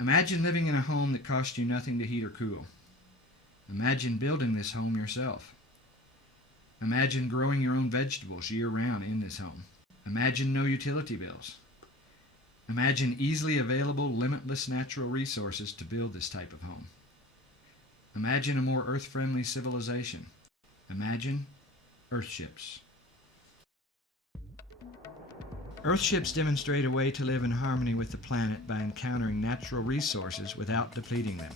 Imagine living in a home that costs you nothing to heat or cool. Imagine building this home yourself. Imagine growing your own vegetables year-round in this home. Imagine no utility bills. Imagine easily available, limitless natural resources to build this type of home. Imagine a more earth-friendly civilization. Imagine Earthships. Earthships demonstrate a way to live in harmony with the planet by encountering natural resources without depleting them.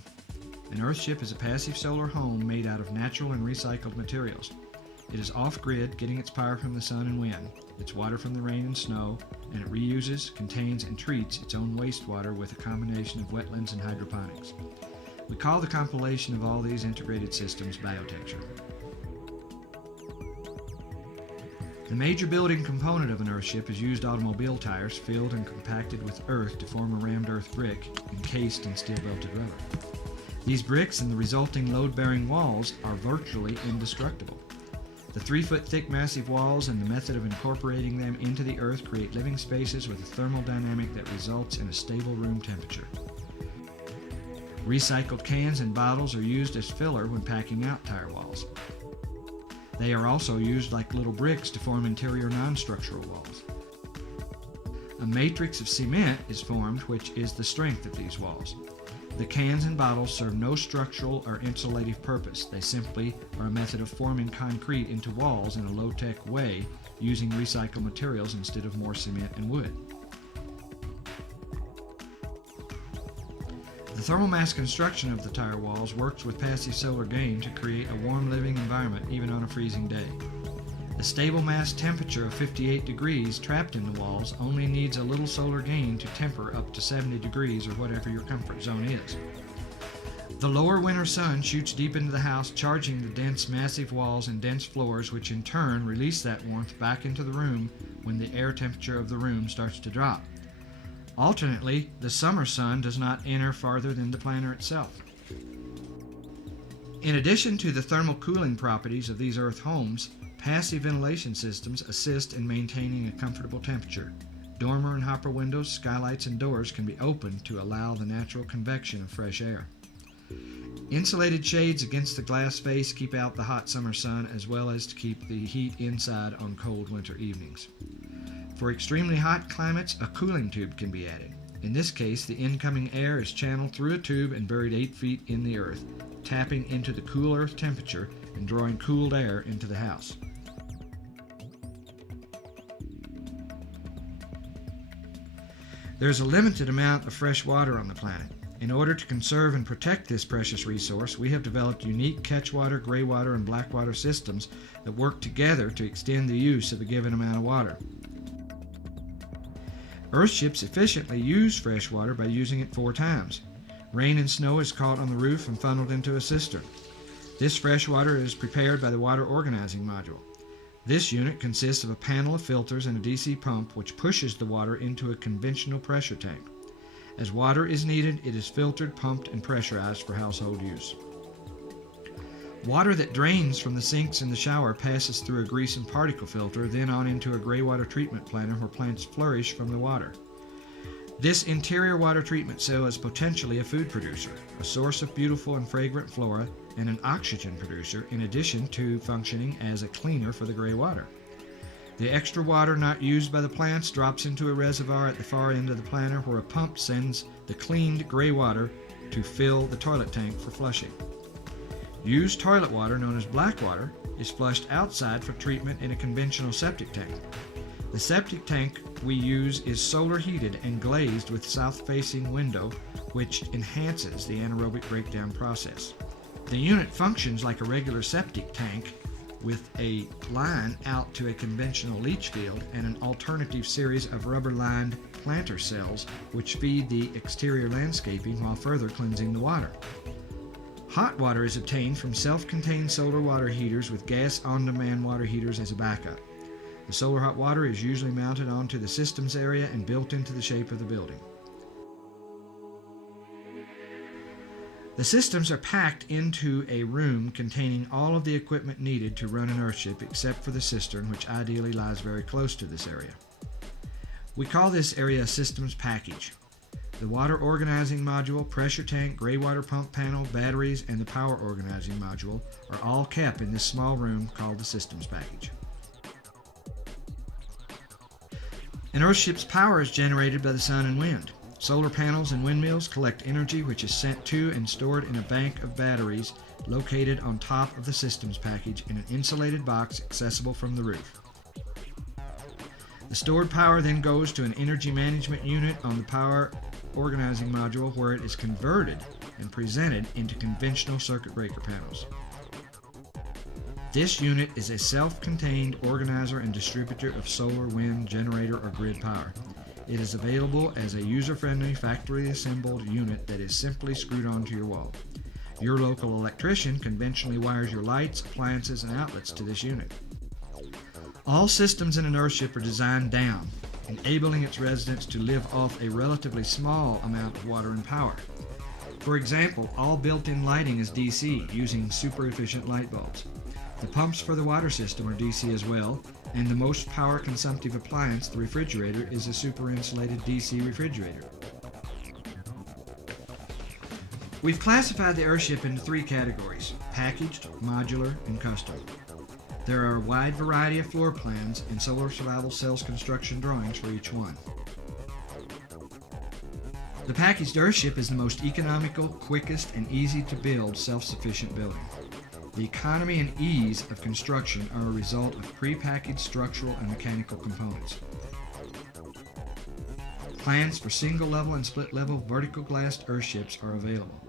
An Earthship is a passive solar home made out of natural and recycled materials. It is off-grid, getting its power from the sun and wind, its water from the rain and snow, and it reuses, contains, and treats its own wastewater with a combination of wetlands and hydroponics. We call the compilation of all these integrated systems biotecture. The major building component of an Earthship is used automobile tires filled and compacted with earth to form a rammed earth brick encased in steel-belted rubber. These bricks and the resulting load-bearing walls are virtually indestructible. The 3-foot thick massive walls and the method of incorporating them into the earth create living spaces with a thermal dynamic that results in a stable room temperature. Recycled cans and bottles are used as filler when packing out tire walls. They are also used like little bricks to form interior non-structural walls. A matrix of cement is formed, which is the strength of these walls. The cans and bottles serve no structural or insulative purpose. They simply are a method of forming concrete into walls in a low-tech way using recycled materials instead of more cement and wood. The thermal mass construction of the tire walls works with passive solar gain to create a warm living environment even on a freezing day. A stable mass temperature of 58 degrees trapped in the walls only needs a little solar gain to temper up to 70 degrees or whatever your comfort zone is. The lower winter sun shoots deep into the house, charging the dense massive walls and dense floors, which in turn release that warmth back into the room when the air temperature of the room starts to drop. Alternately, the summer sun does not enter farther than the planter itself. In addition to the thermal cooling properties of these earth homes, passive ventilation systems assist in maintaining a comfortable temperature. Dormer and hopper windows, skylights, and doors can be opened to allow the natural convection of fresh air. Insulated shades against the glass face keep out the hot summer sun as well as to keep the heat inside on cold winter evenings. For extremely hot climates, a cooling tube can be added. In this case, the incoming air is channeled through a tube and buried 8 feet in the earth, tapping into the cool earth temperature and drawing cooled air into the house. There's a limited amount of fresh water on the planet. In order to conserve and protect this precious resource, we have developed unique catchwater, gray water, and black water systems that work together to extend the use of a given amount of water. Earthships efficiently use fresh water by using it 4 times. Rain and snow is caught on the roof and funneled into a cistern. This fresh water is prepared by the water organizing module. This unit consists of a panel of filters and a DC pump which pushes the water into a conventional pressure tank. As water is needed, it is filtered, pumped, and pressurized for household use. Water that drains from the sinks in the shower passes through a grease and particle filter, then on into a gray water treatment planter where plants flourish from the water. This interior water treatment cell is potentially a food producer, a source of beautiful and fragrant flora, and an oxygen producer, in addition to functioning as a cleaner for the gray water. The extra water not used by the plants drops into a reservoir at the far end of the planter where a pump sends the cleaned gray water to fill the toilet tank for flushing. Used toilet water, known as black water, is flushed outside for treatment in a conventional septic tank. The septic tank we use is solar heated and glazed with south-facing window, which enhances the anaerobic breakdown process. The unit functions like a regular septic tank with a line out to a conventional leach field and an alternative series of rubber-lined planter cells which feed the exterior landscaping while further cleansing the water. Hot water is obtained from self-contained solar water heaters with gas on-demand water heaters as a backup. The solar hot water is usually mounted onto the systems area and built into the shape of the building. The systems are packed into a room containing all of the equipment needed to run an Earthship except for the cistern, which ideally lies very close to this area. We call this area a systems package. The water organizing module, pressure tank, gray water pump panel, batteries, and the power organizing module are all kept in this small room called the systems package. An Earthship's power is generated by the sun and wind. Solar panels and windmills collect energy which is sent to and stored in a bank of batteries located on top of the systems package in an insulated box accessible from the roof. The stored power then goes to an energy management unit on the power organizing module where it is converted and presented into conventional circuit breaker panels. This unit is a self-contained organizer and distributor of solar, wind, generator, or grid power. It is available as a user-friendly, factory-assembled unit that is simply screwed onto your wall. Your local electrician conventionally wires your lights, appliances, and outlets to this unit. All systems in an Earthship are designed down, enabling its residents to live off a relatively small amount of water and power. For example, all built-in lighting is DC, using super-efficient light bulbs. The pumps for the water system are DC as well, and the most power-consumptive appliance, the refrigerator, is a super-insulated DC refrigerator. We've classified the Earthship into 3 categories: packaged, modular, and custom. There are a wide variety of floor plans and Solar Survival Cells construction drawings for each one. The packaged Earthship is the most economical, quickest, and easy to build self-sufficient building. The economy and ease of construction are a result of pre-packaged structural and mechanical components. Plans for single-level and split-level vertical glassed Earthships are available.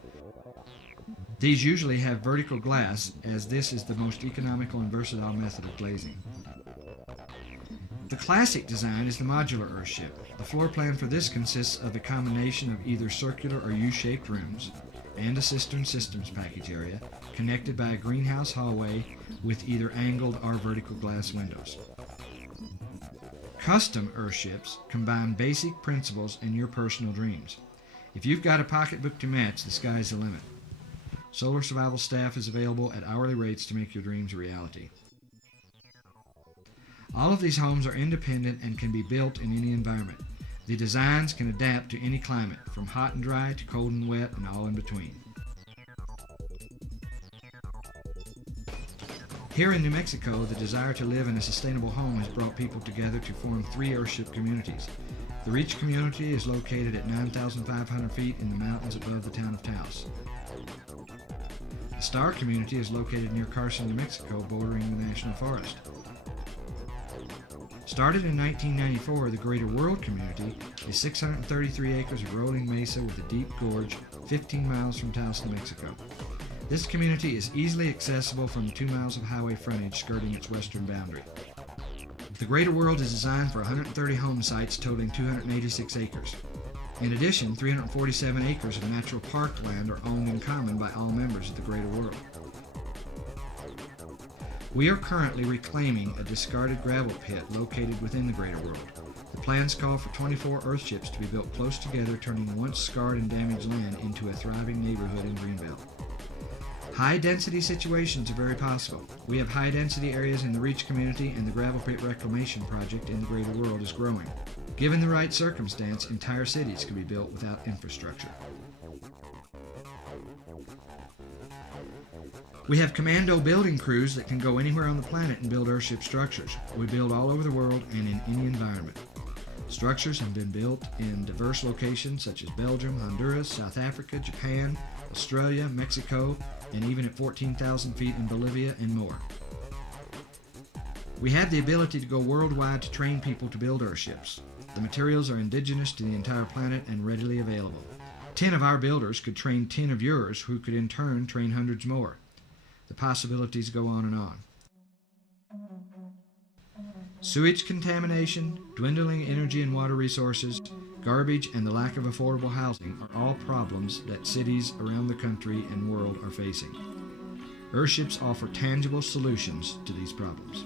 These usually have vertical glass, as this is the most economical and versatile method of glazing. The classic design is the modular Earthship. The floor plan for this consists of a combination of either circular or U-shaped rooms and a cistern systems package area connected by a greenhouse hallway with either angled or vertical glass windows. Custom Earthships combine basic principles and your personal dreams. If you've got a pocketbook to match, the sky's the limit. Solar Survival staff is available at hourly rates to make your dreams a reality. All of these homes are independent and can be built in any environment. The designs can adapt to any climate, from hot and dry to cold and wet and all in between. Here in New Mexico, the desire to live in a sustainable home has brought people together to form 3 Earthship communities. The Reach community is located at 9,500 feet in the mountains above the town of Taos. The Star community is located near Carson, New Mexico, bordering the National Forest. Started in 1994, the Greater World community is 633 acres of rolling mesa with a deep gorge 15 miles from Taos, New Mexico. This community is easily accessible from the 2 miles of highway frontage skirting its western boundary. The Greater World is designed for 130 home sites totaling 286 acres. In addition, 347 acres of natural park land are owned in common by all members of the Greater World. We are currently reclaiming a discarded gravel pit located within the Greater World. The plans call for 24 Earthships to be built close together, turning once scarred and damaged land into a thriving neighborhood in Greenbelt. High-density situations are very possible. We have high-density areas in the Reach community, and the gravel pit reclamation project in the Greater World is growing. Given the right circumstance, entire cities can be built without infrastructure. We have commando building crews that can go anywhere on the planet and build Earthship structures. We build all over the world and in any environment. Structures have been built in diverse locations such as Belgium, Honduras, South Africa, Japan, Australia, Mexico, and even at 14,000 feet in Bolivia and more. We have the ability to go worldwide to train people to build Earthships. The materials are indigenous to the entire planet and readily available. 10 of our builders could train 10 of yours, who could in turn train hundreds more. The possibilities go on and on. Sewage contamination, dwindling energy and water resources, garbage, and the lack of affordable housing are all problems that cities around the country and world are facing. Earthships offer tangible solutions to these problems.